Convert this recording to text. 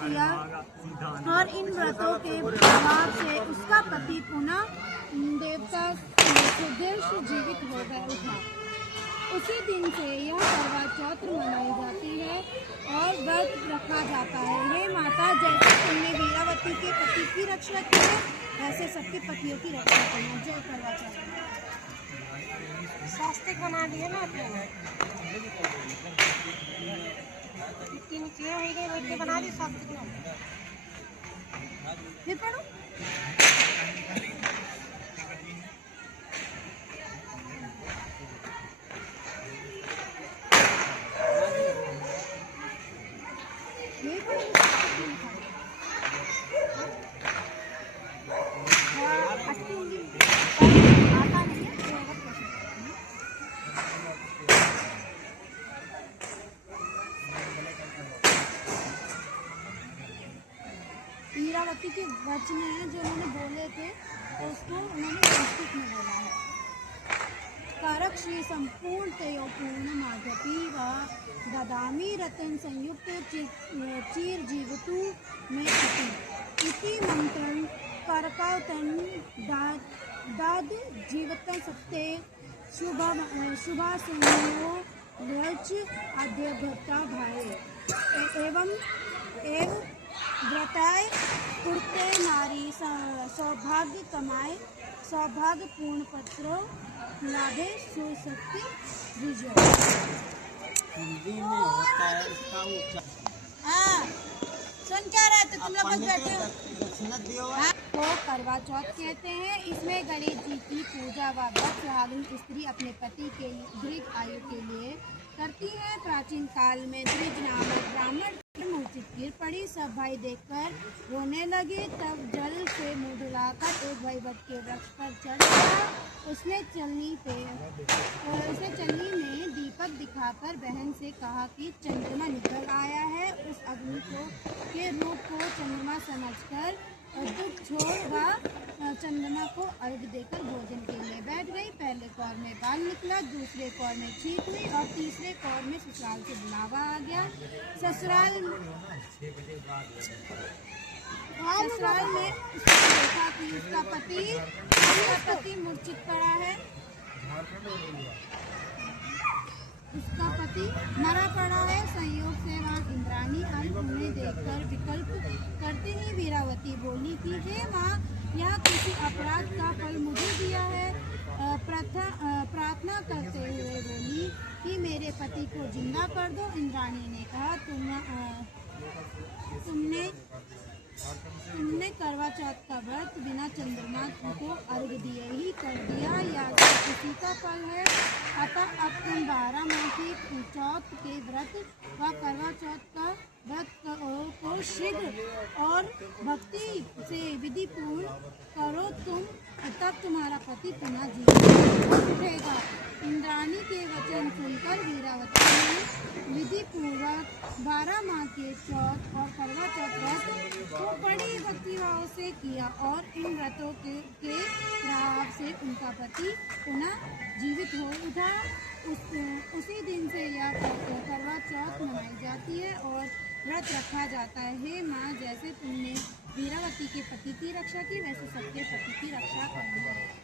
किया और इन व्रतों के प्रभाव से उसका पति पुनः देवता सुदृश जीवित हो गया उठा। उसी दिन से यह करवा चौथ मनाई जाती है और व्रत रखा जाता है। हे माता, जैसे तुमने वीरावती के पति की रक्षा की है, वैसे सबके पतियों की रक्षा करना। जय करवा चौथ। स्वास्तिक बना दिए ना अपने तीन चीजें हो गई, बैठ के बना दी स्वास्तिक। फिर पढ़ो। वीरावती के वचन हैं जो उन्होंने बोले थे, तो उसको उन्होंने संस्कृत में बोला है। कारक श्री संपूर्ण तयो पूर्ण माधवी व ददामी रतन संयुक्त चीर जीवतु में इति मंत्रण करकावतन दाद जीवतन सत्ते शुभाशयो ध्वज आद्यघता भाए एवं व्रताय कुर्ते नारी सौभाग्य कमाए सौभाग्य पूर्ण पत्रों लाभे सुशक्ति विजय। हिंदी में होता है इसका उच्चारण। सुन क्या रहे थे तुम लोग बैठे हो? तो करवा चौथ कहते हैं। इसमें गणेश जी की पूजा व व्रत सुहागिन स्त्री अपने पति के दीर्घ आयु के लिए करती है। प्राचीन काल में द्विज नामक ब्राह्मण मूर्ति गिर पड़ी। सब भाई देखकर रोने लगे। तब जल से मुंह धुलाकर एक भाई वट के वृक्ष पर चढ़ गया। उसने चलनी में दीपक दिखाकर बहन से कहा कि चंद्रमा निकल आया है। उस अग्नि के रूप को चंद्रमा समझकर दुख छोड़ वह चंद्रमा को अर्घ देकर भोजन के लिए बैठ गई। पहले कौर में बाल निकला, दूसरे कौर में छींक हुई और तीसरे कौर में ससुराल से बुलावा आ गया। ससुराल में उसने देखा कि उसका पति मूर्छित पड़ा है। उसका पति मरा पड़ा है। संयोग से वहाँ इंद्राणी आई। उन्हें देखकर विकल्प करते ही वीरावती बोली कि हे माँ, यह किसी अपराध का फल मुझे दिया है। प्रार्थना करते हुए बोली कि मेरे पति को जिंदा कर दो। इंद्राणी ने कहा तुमने करवा चौथ का व्रत बिना चंद्रमा को अर्घ दिए ही कर दिया, या उसी का फल है। अतः अब तुम 12 माह की चौथ के व्रत व करवा चौथ का व्रत को शीघ्र और भक्ति से विधि पूर्ण करो, तब तुम्हारा पति पुनः जीवित उठेगा। इंद्राणी के वचन सुनकर वीरावती ने विधि पूर्वक 12 माह के चौथ और करवा चौथ व्रत को बड़ी भक्तिभाव से किया और इन व्रतों के प्रभाव से उनका पति पुनः जीवित हो उठा। उसी दिन से यह करवा चौथ मनाई जाती है और व्रत रखा जाता है। हे माँ, जैसे तुमने वीरावती के पति की रक्षा की, वैसे सबके पति की रक्षा करनी है।